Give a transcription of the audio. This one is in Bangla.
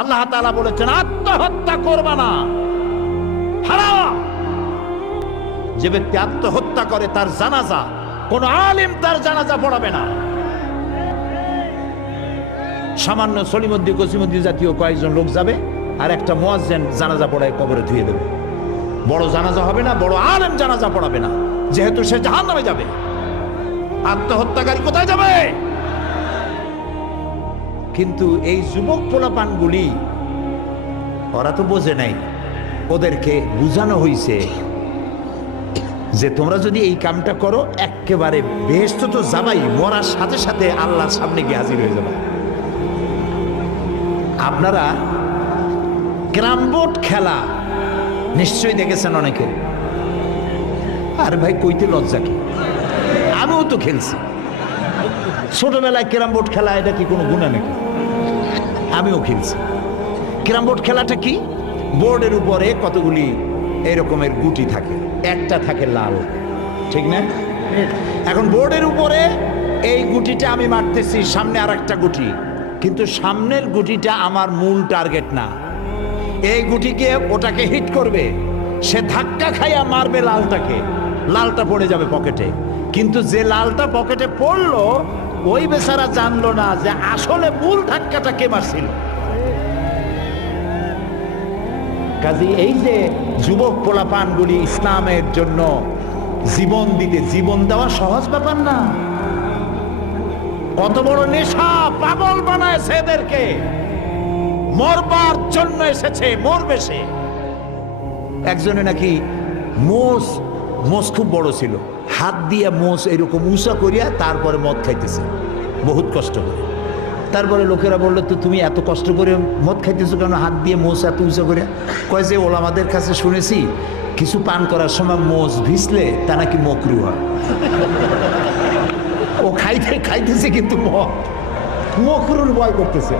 আল্লাহ তাআলা বলেছেন আত্মহত্যা করবা না, হারাম। যে ব্যক্তি আত্মহত্যা করে তার জানাজা কোন আলেম তার জানাজা পড়াবে না। সামান্য সলিমুদ্দিন কসিমুদ্দিন জাতীয় কয়েকজন লোক যাবে, আর একটা মুয়াজ্জিন জানাজা পড়ায় কবরে ধুয়ে দেবে। বড় জানাজা হবে না, বড় আলেম জানাজা পড়াবে না, যেহেতু সে জাহান্নামে যাবে। আত্মহত্যাকারী কোথায় যাবে? কিন্তু এই যুবক পোলাপানগুলি ওরা তো বোঝে নাই, ওদেরকে বুঝানো হয়েছে যে তোমরা যদি এই কামটা করো একেবারে বেহেশত তো যাবাই, মরার সাথে সাথে আল্লাহর সামনে গিয়ে হাজির হয়ে যাবে। আপনারা ক্যারাম বোর্ড খেলা নিশ্চয়ই দেখেছেন অনেকে। আর ভাই কইতে লজ্জা কি, আমিও তো খেলছি ছোটবেলায় ক্যারাম বোর্ড খেলা। এটা কি কোনো গুনাহ নাকি? আমিও খেলছি। ক্যারাম বোর্ড খেলাটা কি? বোর্ডের উপরে কতগুলি এরকমের গুটি থাকে, একটা থাকে লাল, ঠিক না? এখন বোর্ডের উপরে এই গুটিটা আমি মারতেছি, সামনে আর একটা গুটি, কিন্তু সামনের গুটিটা আমার মূল টার্গেট না। এই গুটিকে ওটাকে হিট করবে, সে ধাক্কা খাইয়া মারবে লালটাকে, লালটা পড়ে যাবে পকেটে। কিন্তু যে লালটা পকেটে পড়লো ওই বেচারা জানলো না যে আসলে মূল ধাক্কাটা কে মারছিল। কাজী এই যে যুবক পোলাপানগুলি ইসলামের জন্য জীবন দিতে, জীবন দেওয়া সহজ ব্যাপার না। কত বড় নেশা, পাগল বানায় এদেরকে, মরবার জন্য এসেছে, মরবে সে। একজনে নাকি মোষ খুব বড় ছিল, হাত দিয়ে মোষ এরকম উঁচা করিয়া তারপরে মদ খাইতেছে বহুত কষ্ট করে। তারপরে লোকেরা বললো তো তুমি এত কষ্ট করে মদ খাইতেছো কেন, হাত দিয়ে মোষ এত উঁচা করিয়া? কয় যে ওলামাদের কাছে শুনেছি কিছু পান করার সময় মোষ ভিজলে তা নাকি মকরু হয়। ও খাইতেছে কিন্তু মকরুর ভয় করতেছে।